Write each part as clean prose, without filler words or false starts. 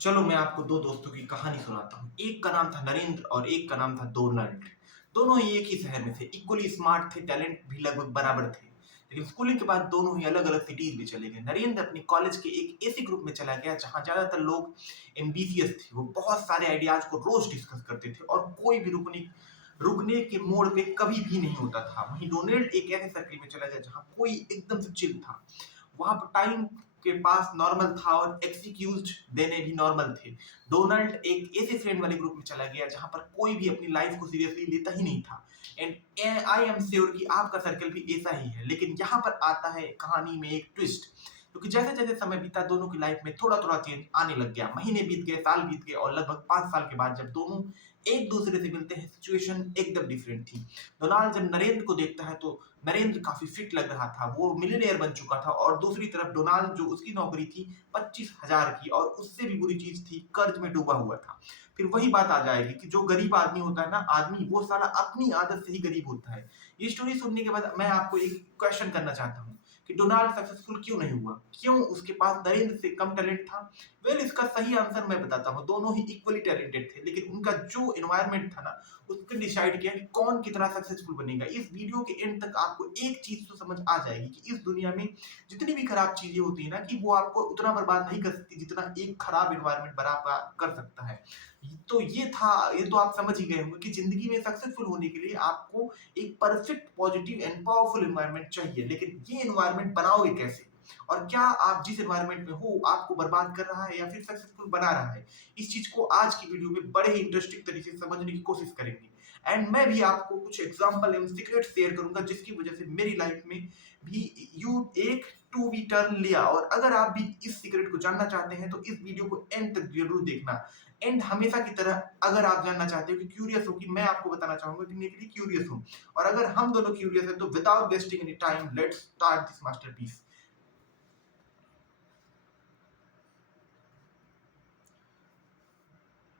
चलो मैं आपको दो दोस्तों की कहानी सुनाता हूँ। एक का नाम था नरेंद्र और एक का नाम था डोनाल्ड। दोनों ही एक ही शहर में थे, इक्वली स्मार्ट थे, टैलेंट भी लगभग बराबर थे। लेकिन स्कूलिंग के बाद दोनों ही अलग-अलग सिटीज में चले गए। नरेंद्र अपने कॉलेज के एक ऐसे ग्रुप में चला गया जहाँ ज़्यादातर लोग एम्बिशियस थे। वो बहुत सारे आइडियाज को रोज डिस्कस करते थे और कोई भी रुकने रुकने के मोड़ पे कभी भी नहीं होता था। वहीं डोनाल्ड एक ऐसे सर्किल में चला गया जहाँ कोई एकदम से चिल था। वहां पर टाइम के पास नॉर्मल था और एक्सक्यूज देने भी नॉर्मल थे। डोनाल्ड एक ऐसे फ्रेंड वाले ग्रुप में चला गया जहां पर कोई भी अपनी लाइफ को सीरियसली लेता ही नहीं था। एंड आई एम श्योर कि आपका सर्कल भी ऐसा ही है। लेकिन यहाँ पर आता है कहानी में एक ट्विस्ट, क्योंकि जैसे जैसे समय बीता दोनों की लाइफ में थोड़ा थोड़ा चेंज आने लग गया। महीने बीत गए, साल बीत गए और लगभग 5 साल के बाद जब दोनों एक दूसरे से मिलते हैं, सिचुएशन एकदम डिफरेंट थी। डोनाल्ड जब नरेंद्र को देखता है तो नरेंद्र काफी फिट लग रहा था, वो मिलियनेयर बन चुका था। और दूसरी तरफ डोनाल्ड, जो उसकी नौकरी थी 25,000 की और उससे भी बुरी चीज थी, कर्ज में डूबा हुआ था। फिर वही बात आ जाएगी कि जो गरीब आदमी होता है ना, आदमी वो साला अपनी आदत से ही गरीब होता है। ये स्टोरी सुनने के बाद मैं आपको एक क्वेश्चन करना चाहता हूँ कि डोनाल्ड सक्सेसफुल क्यों नहीं हुआ? क्यों उसके पास नरेंद्र से कम टैलेंट था? वेल, इसका सही आंसर मैं बताता हूँ। दोनों ही इक्वली टैलेंटेड थे, लेकिन उनका जो एनवायरनमेंट था ना, उसने डिसाइड किया कि कौन कितना सक्सेसफुल बनेगा। इस वीडियो के एंड तक आपको एक चीज तो समझ आ जाएगी कि इस दुनिया में जितनी भी खराब चीजें होती है ना, कि वो आपको उतना बर्बाद नहीं कर सकती जितना एक खराब एनवायरनमेंट बर्बाद कर सकता है। तो ये तो आप समझ ही गए होंगे कि जिंदगी में सक्सेसफुल होने के लिए आपको एक perfect, positive and powerful environment चाहिए। लेकिन ये एनवायरनमेंट बनाओगे कैसे? और क्या आप जिस एनवायरनमेंट में हो आपको बर्बाद कर रहा है या फिर सक्सेसफुल बना रहा है? इस चीज को आज की वीडियो में बड़े ही इंटरेस्टिंग तरीके से समझने की कोशिश करेंगे। एंड मैं भी आपको कुछ एग्जांपल एंड सीक्रेट शेयर करूंगा जिसकी वजह से मेरी लाइफ में भी यू एक टू वी टर्न लिया। और अगर आप भी इस सीक्रेट को जानना चाहते हैं तो इस वीडियो को एंड तक जरूर देखना। एंड हमेशा की तरह अगर आप जानना चाहते हो कि क्यूरियस हो, कि मैं आपको बताना चाहूंगा कि मैं कितनी क्यूरियस हूँ, और अगर हम दोनों क्यूरियस हैं, तो without wasting any time let's start this masterpiece.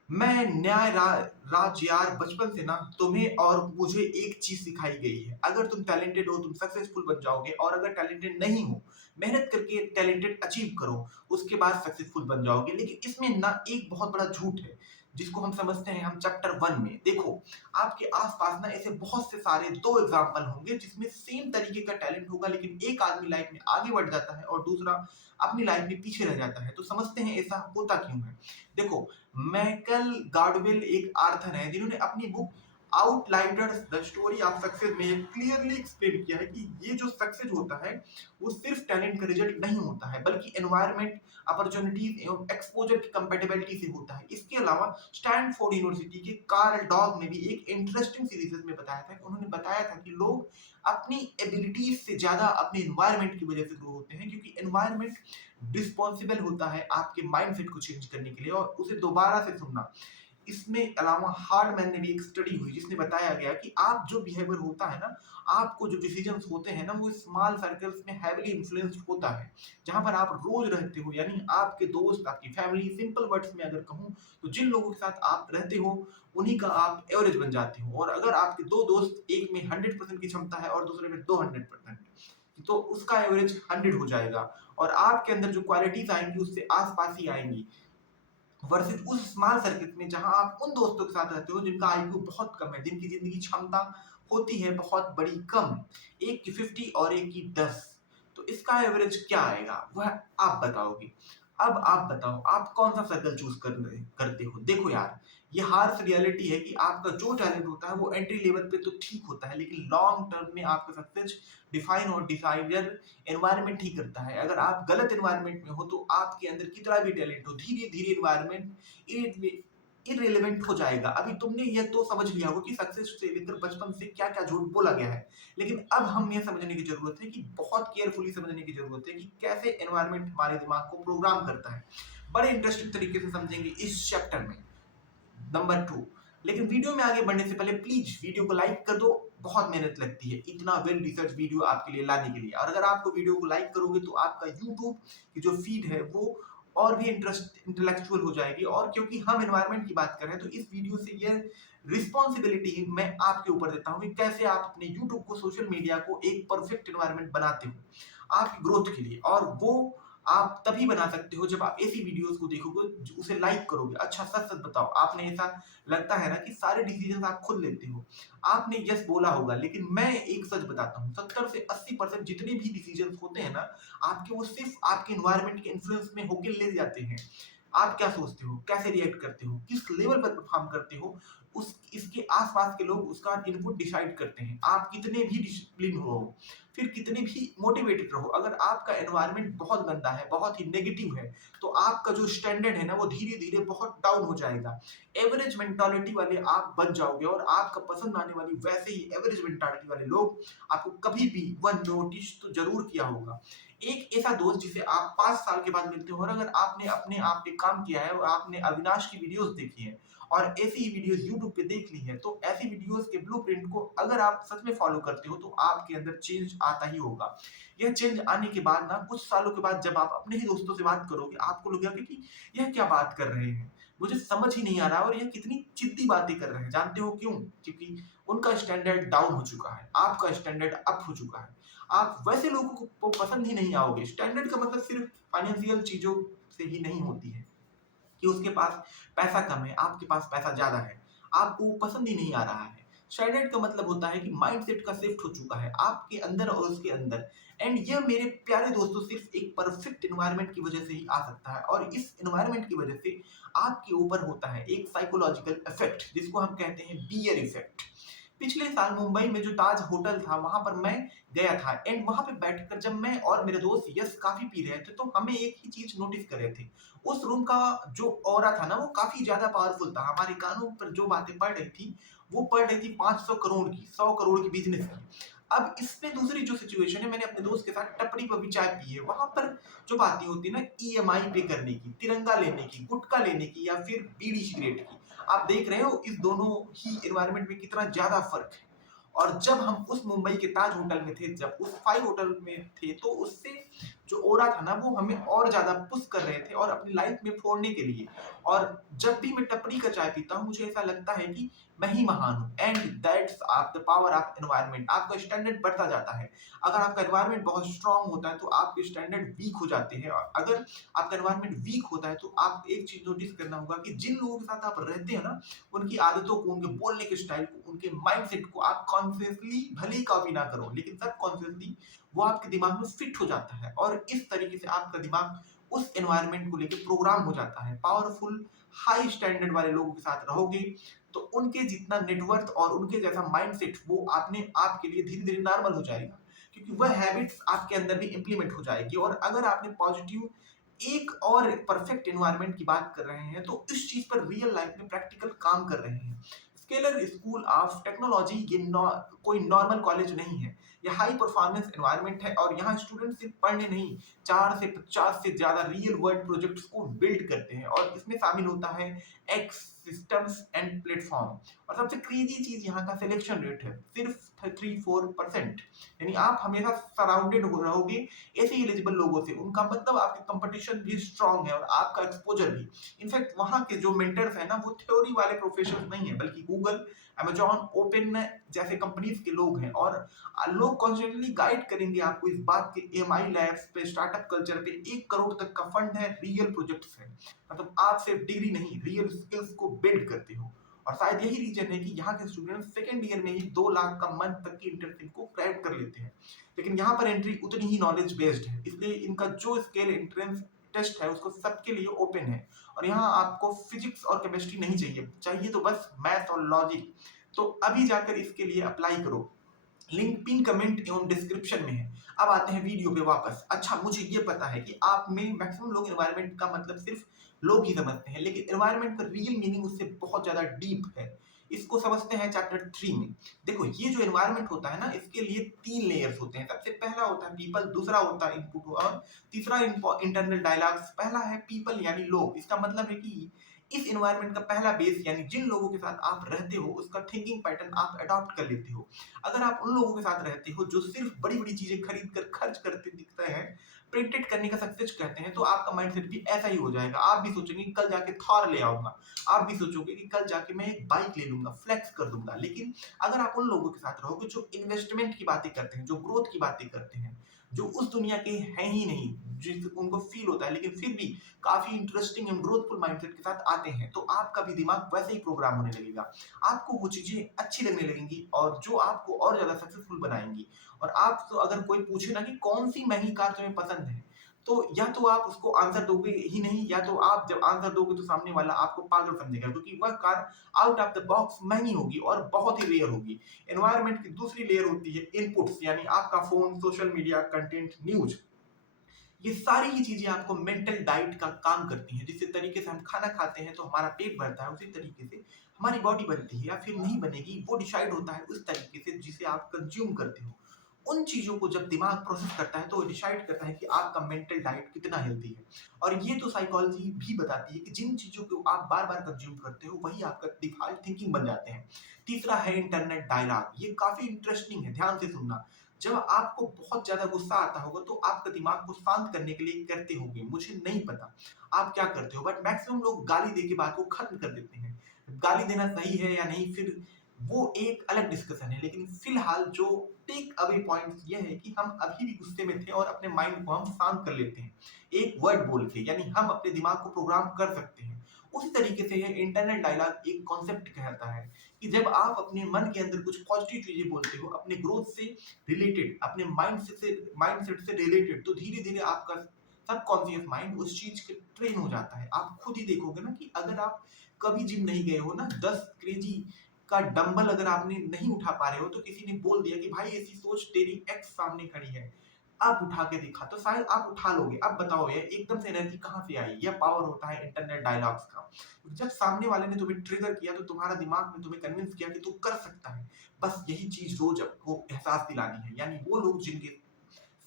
मैं न्याय राज यार, बचपन से ना तुम्हें और मुझे एक चीज सिखाई गई है। अगर तुम टैलेंटेड हो तुम सक्सेसफुल बन जाओगे, और अगर टैलेंटेड नहीं हो, मेहनत करके टैलेंटेड अचीव करो, उसके बाद सक्सेसफुल बन जाओगे। लेकिन इसमें ना एक बहुत बड़ा झूठ है जिसको हम समझते हैं हम चैप्टर 1 में। देखो, आपके आसपास ना ऐसे बहुत से सारे दो एग्जाम्पल होंगे जिसमें सेम तरीके का टैलेंट होगा, लेकिन एक आदमी लाइफ में आगे बढ़ जाता है और दूसरा अपनी लाइफ में पीछे रह जाता है। तो समझते हैं ऐसा होता क्यों है। देखो, मैकल गाडवेल एक आर्थर है जिन्होंने अपनी book outliers the story of success में ये क्लियरली एक्सप्लेन किया है कि ये जो सक्सेस होता है वो सिर्फ टैलेंट का रिजल्ट नहीं होता है, बल्कि एनवायरनमेंट, अपॉर्चुनिटीज एवं एक्सपोजर की कंपेटेबिलिटी से होता है। इसके अलावा स्टैनफोर्ड यूनिवर्सिटी के कार्ल डॉग ने भी एक इंटरेस्टिंग सीरीज में बताया था, उन्होंने बताया था कि लोग अपनी एबिलिटीज से ज्यादा अपने एनवायरनमेंट की वजह से ग्रो होते हैं, क्योंकि एनवायरनमेंट रिस्पॉन्सिबल होता है आपके माइंडसेट को चेंज करने के लिए और उसे दोबारा से सुनना। इसमें अलावा हार्डमैन ने भी एक स्टडी हुई जिसमें बताया गया कि आप जो बिहेवियर होता है ना, आपको जो डिसीजंस होते हैं ना, वो स्मॉल सर्कल्स में हैवीली इन्फ्लुएंस्ड होता है। जहां पर आप रोज रहते हो, यानी आपके दोस्त, आपकी फैमिली, सिंपल वर्ड्स में अगर कहूं तो जिन लोगों के साथ आप रहते हो उन्हीं का आप एवरेज बन जाते हो। और अगर आपके दो दोस्त, एक में 100% की क्षमता है और दूसरे में 200%, तो उसका एवरेज 100 हो जाएगा। और आपके अंदर जो क्वालिटीज आएंगी उससे आसपास ही आएंगी। वर्सेस उस स्मॉल सर्किट में जहां आप उन दोस्तों के साथ रहते हो जिनका आईक्यू बहुत कम है, जिनकी जिंदगी क्षमता होती है बहुत बड़ी कम, एक की 50 और एक की 10। तो इसका एवरेज क्या आएगा वह आप बताओगे। अब आप बताओ आप कौन सा सर्कल चूज करते हो। देखो यार, ये हार्श रियलिटी है कि आपका जो टैलेंट होता है वो एंट्री लेवल पे तो ठीक होता है, लेकिन लॉन्ग टर्म में आपका सक्सेस डिफाइन और डिसाइडर एनवायरनमेंट ही करता है। अगर आप गलत एनवायरनमेंट में हो तो आपके अंदर कितना भी टैलेंट हो, धीरे धीरे एनवायरनमेंट इरेलेवेंट हो जाएगा। अभी तुमने ये तो समझ लिया होगा कि सक्सेस से लेकर बचपन से क्या क्या झूठ बोला गया है, लेकिन अब हम ये समझने की जरूरत है कि बहुत केयरफुली समझने की जरूरत है कि कैसे एनवायरनमेंट हमारे दिमाग को प्रोग्राम करता है। बड़े इंटरेस्टिंग तरीके से समझेंगे इस चैप्टर में। नंबर 2, लेकिन वीडियो में आगे बढ़ने से पहले प्लीज वीडियो को लाइक कर दो। बहुत मेहनत लगती है इतना वेल रिसर्च वीडियो आपके लिए लाने के लिए, और अगर आपको वीडियो को लाइक करोगे तो आपका यूट्यूब की जो फीड है वो और भी इंटेलेक्चुअल हो जाएगी। और क्योंकि हम एनवायरनमेंट की बात कर रहे हैं तो इस वीडियो से ये रिस्पॉन्सिबिलिटी मैं आपके ऊपर देता हूँ कि कैसे आप अपने यूट्यूब को, सोशल मीडिया को एक परफेक्ट एनवायरनमेंट बनाते हो आपकी ग्रोथ के लिए। और वो आप तभी बना सकते हो जब आप ऐसी वीडियोस को देखोगे, उसे लाइक करोगे। अच्छा सच सच बताओ, आपने ऐसा लगता है ना कि सारे डिसीजन आप खुद लेते हो। आपने यस बोला होगा, लेकिन मैं एक सच बताता हूँ, 70 से 80% जितने भी डिसीजन होते हैं ना आपके, वो सिर्फ आपके इन्वायरमेंट के इन्फ्लुएंस में होके ले जाते हैं। आप क्या सोचते हो, कैसे रिएक्ट करते हो, किस लेवल पर परफॉर्म करते हो, उस इसके आसपास के लोग उसका इनपुट डिसाइड करते हैं। आप कितने भी डिसिप्लिन हो, फिर कितने भी मोटिवेटेड रहो, अगर आपका एनवायरनमेंट बहुत गंदा है, बहुत ही नेगेटिव है, तो आपका जो स्टैंडर्ड है ना वो धीरे-धीरे बहुत डाउन हो जाएगा। एवरेज मेंटालिटी वाले आप बन जाओगे और आपका पसंद आने वाली वैसे ही एवरेज मेंटालिटी वाले लोग आपको कभी भी वह नोटिस तो ज़रूर किया होगा। एक ऐसा दोस्त जिसे आप 5 साल के बाद मिलते हो और अगर आपने अपने आप पे काम किया है और आपने अविनाश की वीडियोज़ देखी है और ऐसी ही वीडियोज़ यूट्यूब पे देख ली है, तो ऐसी वीडियोज़ के ब्लूप्रिंट को अगर आप सच में फॉलो करते हो तो आपके अंदर चेंज आता ही होगा। यह चेंज आने के बाद ना कुछ सालों के बाद जब आप अपने ही दोस्तों से बात करोगे, आपको लगेगा कि यह क्या बात कर रहे हैं? मुझे समझ ही नहीं आ रहा और यह कितनी चिद्दी बातें कर रहे हैं। जानते हो क्यों? क्योंकि उनका स्टैंडर्ड डाउन हो चुका है, आपका स्टैंडर्ड अप हो चुका है। आप वैसे लोगों को पसंद ही नहीं आओगे। स्टैंडर्ड का मतलब सिर्फ फाइनेंशियल चीज़ों से ही नहीं होती है। कि उसके पास पैसा कम है, आपके पास पैसा ज़्यादा है, आपको वो पसंद ही नहीं आ रहा है। स्टैंडर्ड का मतलब होता है कि माइंडसेट का शिफ्ट हो चुका है आपके अंदर और उसके अंदर। एंड ये मेरे प्यारे दोस्तों सिर्फ एक परफेक्ट एनवायरनमेंट की वजह से ही आ सकता है और इस एनवायरनमेंट की वजह से आपके ऊपर होता है एक साइकोलॉजिकल इफेक्ट जिसको हम कहते हैं बियर इफेक्ट। पिछले साल मुंबई में जो ताज होटल था वहां पर मैं गया था एंड वहां पे बैठकर जब मैं और मेरे दोस्त यस काफी पी रहे थे तो हमें एक ही चीज नोटिस कर रहे थे। उस रूम का जो ऑरा था ना वो काफी ज्यादा पावरफुल था। हमारे कानों पर जो बातें पड़ रही थी वो पड़ रही थी 500 करोड़ की, 100 करोड़ की बिजनेस की। अब इसमें दूसरी जो सिचुएशन है, मैंने अपने दोस्त के साथ टपरी पर भी चाय पी है। वहां पर जो बातें होती है ना ईएमआई पे करने की, तिरंगा लेने की, गुटखा लेने की या फिर बीड़ी सिगरेट की, आप देख रहे हो इस दोनों ही एनवायरनमेंट में कितना ज्यादा फर्क है। और जब हम उस मुंबई के ताज होटल में थे, जब उस 5 होटल में थे, तो उससे जो ओरा था ना वो हमें और ज़्यादा पुश कर रहे थे और अपनी लाइफ में फोड़ने के लिए। और जब भी मैं टपरी का चाय पीता हूँ, मुझे ऐसा लगता है कि मैं ही महान हूँ and that's of the power of environment. आपका स्टैंडर्ड बढ़ता जाता है। अगर आपका एनवायरनमेंट बहुत स्ट्रांग होता है, तो आपके स्टैंडर्ड वीक हो जाते हैं और अगर आपका एनवायरनमेंट वीक होता है, तो आप एक चीज़ नोटिस करना होगा कि जिन लोगों के साथ आप रहते हैं ना, उनकी आदतों को, उनके बोलने के स्टाइल को, उनके माइंडसेट को आप कॉन्शियसली भले ही कॉपी ना करो, लेकिन सबकॉन्शियसली वो आपके दिमाग में फिट हो जाता है और इस तरीके से आपका दिमाग उस एनवायरनमेंट को लेकर प्रोग्राम हो जाता है। पावरफुल हाई स्टैंडर्ड वाले लोगों के साथ रहोगे तो उनके जितना नेटवर्थ और उनके जैसा माइंडसेट वो आपने आपके लिए धीरे धीरे नॉर्मल हो जाएगा, क्योंकि वह हैबिट्स आपके अंदर भी इंप्लीमेंट हो जाएगी। और अगर आपने पॉजिटिव एक और परफेक्ट एनवायरनमेंट की बात कर रहे हैं, तो इस चीज पर रियल लाइफ में प्रैक्टिकल काम कर रहे हैं। स्केलर स्कूल ऑफ टेक्नोलॉजी ये कोई नॉर्मल कॉलेज नहीं है। ये हाई परफॉर्मेंस एनवायरनमेंट है और यहाँ स्टूडेंट सिर्फ पढ़ने नहीं, 4 से 50 से ज्यादा रियल वर्ल्ड प्रोजेक्ट्स को बिल्ड करते हैं और इसमें शामिल होता है एक्स सिस्टम्स एंड प्लेटफॉर्म। और सबसे क्रेजी चीज यहाँ का सिलेक्शन रेट है सिर्फ 3-4%। यानी आप हमेशा सराउंडेड हो रहोगे ऐसे एलिजिबल लोगों से। उनका मतलब आपके कंपटीशन भी स्ट्रांग है और आपका एक्सपोजर भी। इनफैक्ट वहाँ के जो मेंटर्स है ना वो थ्योरी वाले प्रोफेसर नहीं है, बल्कि गूगल, अमेजॉन, ओपन जैसे कंपनीज के लोग हैं। और लोग कॉन्स्टेंटली गाइड करेंगे आपको इस बात के। एएमआई लैब्स पे, स्टार्टअप कल्चर पे 1 करोड़ तक का फंड है, रियल प्रोजेक्ट्स है। मतलब आप सिर्फ डिग्री नहीं, रियल स्किल्स को बिल्ड करते हो। और शायद यही रीजन है कि यहाँ के स्टूडेंट सेकेंड ईयर में ही 2 लाख का मंथ तक की इंटर्नशिप को क्रैक कर लेते हैं। लेकिन यहाँ पर एंट्री उतनी ही नॉलेज बेस्ड है, इसलिए इनका जो स्केल एंट्रेंस टेस्ट है उसको सबके लिए ओपन है। और यहाँ आपको फिजिक्स और केमिस्ट्री नहीं चाहिए, चाहिए तो बस मैथ और लॉजिक। तो अभी जाकर इसके लिए अप्लाई करो। लिंक पिन कमेंट एवं डिस्क्रिप्शन में है। अब आते हैं वीडियो पे वापस। अच्छा, मुझे ये पता है कि आप में मैक्सिमम लोग एनवायरनमेंट का मतलब सिर्फ लोग ही समझते हैं, लेकिन एनवायरनमेंट का रियल मीनिंग उससे बहुत ज्यादा डीप है। इसको समझते हैं चैप्टर 3 में। देखो, ये जो एनवायरनमेंट होता है ना, इसके लिए 3 लेयर्स होते हैं। सबसे पहला होता है पीपल, दूसरा होता है इनपुट और तीसरा इंटरनल डायलॉग्स। पहला है पीपल यानी लोग। इसका मतलब है कि इस एनवायरनमेंट का पहला बेस यानी जिन लोगों के साथ आप रहते हो उसका थिंकिंग पैटर्न आप अडॉप्ट कर लेते हो। अगर आप उन लोगों के साथ रहते हो जो सिर्फ बड़ी-बड़ी चीजें खरीद कर खर्च करते दिखते हैं, प्रिंटेड करने का सक्सेस कहते हैं, तो आपका माइंडसेट भी ऐसा ही हो जाएगा। आप भी सोचेंगे कि कल जाके थॉर ले आऊँगा। आप भी सोचोगे कि कल जाके मैं एक बाइक ले लूँगा, फ्लेक्स कर दूँगा। लेकिन अगर आप उन लोगों के साथ रहोगे जो इन्वेस्टमेंट की बातें करते हैं, जो ग्रोथ की बातें करते हैं, जो उस दुनिया के हैं ही नहीं, जिस उनको फ़ील होता है, लेकिन फिर भी काफ़ी इंटरेस्टिंग एंड ग्रोथफुल माइंडसेट के साथ आते हैं, तो आपका भी दिमाग वैसे ही प्रोग्राम होने लगेगा। आपको वो चीज़ें अच्छी लगने लगेंगी और जो आपको और ज़्यादा सक्सेसफुल बनाएँगी। और आप तो अगर कोई पूछे ना कि कौन-सी महँगी कार तुम्हें पसंद है, तो या तो आप उसको आंसर दोगे ही नहीं, या तो आप जब आंसर दोगे तो सामने वाला आपको पागल समझेगा, क्योंकि वह car out of the box महँगी होगी और बहुत ही रेयर होगी। एनवायरनमेंट की दूसरी लेयर होती है इनपुट्स, यानी आपका phone, social media, content, news. ये सारी ही चीज़ें आपको मेंटल डाइट का काम करती हैं। जिस तरीके से हम खाना खाते हैं तो हमारा पेट भरता है, उसी तरीके से हमारी बॉडी बनती है या फिर नहीं बनेगी, वो डिसाइड होता है उस तरीके से जिसे आप कंज़्यूम करते हो। उन चीज़ों को जब दिमाग प्रोसेस करता है तो वो डिसाइड करता है कि आपका मेंटल डाइट कितना हेल्दी है। और ये तो साइकोलॉजी भी बताती है कि जिन चीज़ों को आप बार-बार कंज़्यूम करते हो वही आपका डिफ़ॉल्ट थिंकिंग बन जाते हैं। तीसरा है इंटरनेट डायलॉग। ये काफ़ी इंटरेस्टिंग है, ध्यान से सुनना। जब आपको बहुत ज़्यादा गुस्सा आता होगा तो आपका दिमाग को शांत करने के लिए करते होंगे, मुझे नहीं पता आप क्या करते हो, बट मैक्सिमम लोग गाली दे के बात को खत्म कर देते हैं। गाली देना सही है या नहीं, फिर वो एक अलग डिस्कशन है, लेकिन फिलहाल जो टेक अवे पॉइंट ये है कि हम अभी भी गुस्से में थे और अपने माइंड को हम शांत कर लेते हैं एक वर्ड बोल के, यानी हम अपने दिमाग को प्रोग्राम कर सकते हैं। उसी तरीके से ये इंटरनल डायलॉग एक कॉन्सेप्ट कहता है कि जब आप अपने मन के अंदर कुछ पॉजिटिव चीजें बोलते हो अपने ग्रोथ से रिलेटेड, अपने माइंडसेट से रिलेटेड, तो धीरे धीरे आपका सबकॉन्शियस माइंड उस चीज के ट्रेन हो जाता है। आप खुद ही देखोगे ना कि अगर आप कभी जिम नहीं गए हो ना, 10 केजी का डंबल अगर आपने नहीं उठा पा रहे हो तो किसी ने बोल दिया कि भाई ऐसी सोच तेरी एक्स सामने खड़ी है, अब उठा के दिखा, तो शायद आप उठा लोगे। अब बताओ यार एकदम से एनर्जी कहाँ से आई? यह पावर होता है इंटरनेट डायलॉग्स का। जब सामने वाले ने तुम्हें ट्रिगर किया तो तुम्हारा दिमाग ने तुम्हें कन्विंस किया कि तू कर सकता है। बस यही चीज़ रोज़ आपको एहसास दिलानी है। यानी वो लोग जिनके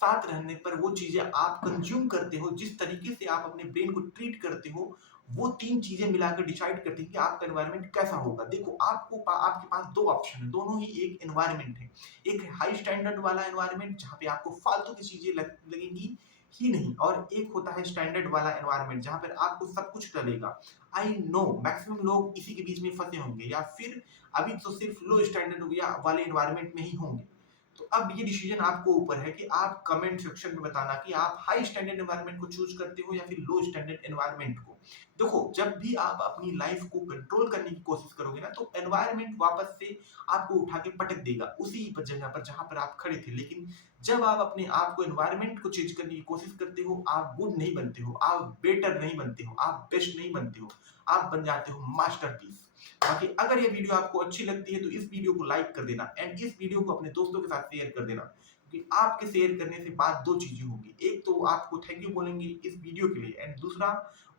साथ रहने पर वो चीज़ें आप कंज़्यूम करते हो, जिस तरीके से आप अपने ब्रेन को ट्रीट करते हो, वो 3 चीज़ें मिलाकर डिसाइड करती हैं कि आपका एनवायरनमेंट कैसा होगा। देखो आपके पास 2 ऑप्शन है, दोनों ही एक एनवायरनमेंट है। एक है हाई स्टैंडर्ड वाला एनवायरनमेंट जहाँ पे आपको फालतू की चीज़ें लगेंगी ही नहीं, और एक होता है स्टैंडर्ड वाला एनवायरनमेंट जहाँ पर आपको सब कुछ डलेगा। आई नो मैक्सिमम लोग इसी के बीच में फँसे होंगे, या फिर अभी तो सिर्फ लो स्टैंडर्ड या वाले एनवायरनमेंट में ही होंगे। तो अब ये डिसीजन आपको ऊपर है कि आप कमेंट सेक्शन में बताना कि आप हाई स्टैंडर्ड एनवायरनमेंट को चूज करते हो या फिर लो स्टैंडर्ड एनवायरनमेंट को। देखो जब भी आप अपनी लाइफ को कंट्रोल करने की कोशिश करोगे ना तो एनवायरनमेंट वापस से आपको उठा के पटक देगा उसी जगह पर जहां पर आप खड़े थे। लेकिन जब आप अपने आप को एनवायरनमेंट को चेंज करने की कोशिश करते हो, आप गुड नहीं बनते हो, आप बेटर नहीं बनते हो, आप बेस्ट नहीं बनते हो, आप बन जाते हो मास्टरपीस। बाकी अगर ये वीडियो आपको अच्छी लगती है तो इस वीडियो को लाइक कर देना एंड इस वीडियो को अपने दोस्तों के साथ शेयर कर देना, क्योंकि आपके शेयर करने से बात 2 चीजें होंगी। एक तो आपको थैंक यू बोलेंगे इस वीडियो के लिए, एंड दूसरा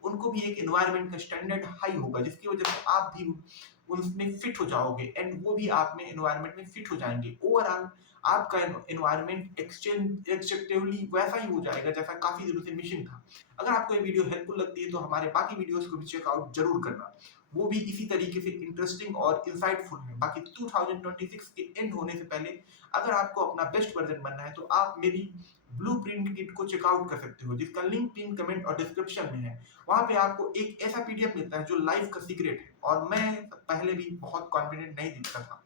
उनको भी एक एनवायरनमेंट का स्टैंडर्ड हाई होगा जिसकी वजह से आप भी उसमें फिट हो जाओगे एंड वो भी आप में एनवायरनमेंट में फिट हो जाएंगे। ओवरऑल आपका एनवायरनमेंट एक्सपेक्टिवली वैसा ही हो जाएगा जैसा काफी दिनों से मिशन था। अगर आपको ये वीडियो हेल्पफुल लगती है तो हमारे बाकी वीडियोस को भी चेकआउट जरूर करना, वो भी इसी तरीके से इंटरेस्टिंग और इंसाइटफुल है। बाकी 2026 के एंड होने से पहले अगर आपको अपना बेस्ट वर्जन बनना है तो आप मेरी ब्लूप्रिंट किट को चेकआउट कर सकते हो, जिसका लिंक पिन कमेंट और डिस्क्रिप्शन में है। वहां पे आपको एक ऐसा पीडीएफ मिलता है जो लाइफ का सीक्रेट है, और मैं पहले भी बहुत कॉन्फिडेंट नहीं दिखता था,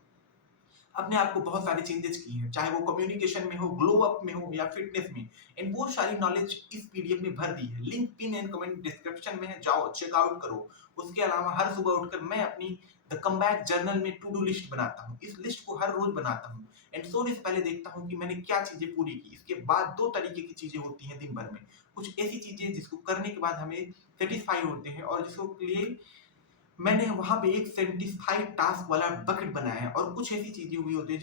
अपने आप को बहुत सारे चेंजेस किए हैं, चाहे वो कम्युनिकेशन में हो, ग्लो अप में हो या फिटनेस में। इन वो सारी नॉलेज इस पीडीएफ में भर दी है। Link pin and comment description में है, जाओ चेकआउट करो। उसके अलावा हर सुबह उठकर मैं अपनी द कमबैक जर्नल में टू डू लिस्ट बनाता हूँ। इस लिस्ट को हर रोज बनाता हूँ एंड सोने से पहले देखता हूँ कि मैंने क्या चीजें पूरी की। इसके बाद 2 तरीके की चीजें होती हैं दिन भर में। कुछ ऐसी चीजें जिसको करने के बाद हमें सेटिस्फाई होते हैं और जिसको लिए मैंने वहाँ पे एक सेटिस्फाइड टास्क वाला बकेट बनाया है, और कुछ ऐसी चीज़ें हुई होती है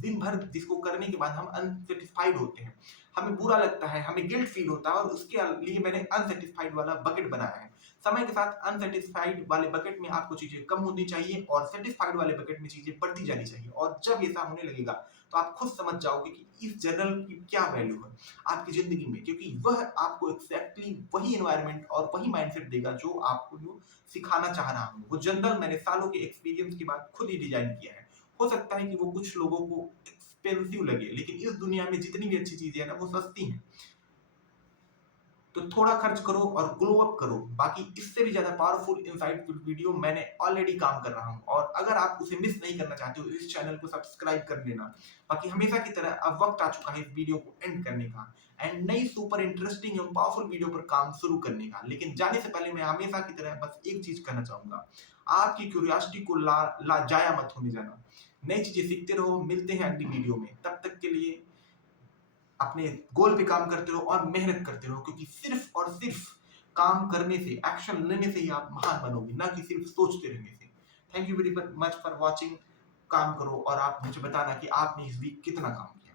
दिन भर जिसको करने के बाद हम अनसेटिस्फाइड होते हैं। हमें बुरा लगता है, हमें गिल्ट फील होता है, और उसके लिए मैंने अनसेटिस्फाइड वाला बकेट बनाया है। समय के साथ अनसेटिस्फाइड वाले बकेट में आपको चीज़ें कम होनी चाहिए और सेटिस्फाइड वाले बकेट में चीज़ें बढ़ती जानी चाहिए, और जब ऐसा होने लगेगा तो आप खुद समझ जाओगे कि इस जर्नल की क्या वैल्यू है आपकी ज़िंदगी में, क्योंकि वह आपको एग्ज़ैक्टली वही एनवायरनमेंट और वही माइंडसेट देगा जो आपको जो सिखाना चाह रहा हूँ। वो जर्नल मैंने सालों के एक्सपीरियंस के बाद खुद ही डिजाइन किया है। हो सकता है कि वो कुछ लोगों को एक्सपेंसिव लगे, लेकिन इस दुनिया में जितनी भी अच्छी चीजें हैं ना वो सस्ती हैं। तो थोड़ा खर्च करो और ग्लो अप करो। बाकी इससे भी ज़्यादा पावरफुल इंसाइटफुल वीडियो मैंने ऑलरेडी काम कर रहा हूँ, और अगर आप उसे मिस नहीं करना चाहते हो, इस चैनल को सब्सक्राइब कर लेना। बाकी हमेशा की तरह अब वक्त आ चुका है इस वीडियो को एंड करने का, एंड नई सुपर इंटरेस्टिंग एवं पावरफुल वीडियो पर काम शुरू करने का। लेकिन जाने से पहले मैं हमेशा की तरह बस एक चीज़ कहना चाहूँगा, आपकी क्यूरियोसिटी को जाया मत होने जाना। नई चीज़ें सीखते रहो, मिलते हैं अगली वीडियो में। तब तक के लिए अपने गोल पे काम करते रहो और मेहनत करते रहो, क्योंकि सिर्फ और सिर्फ काम करने से, एक्शन लेने से ही आप महान बनोगे, ना कि सिर्फ सोचते रहने से। Thank you very much for watching. काम करो और आप मुझे बताना कि आपने इस वीक कितना काम किया।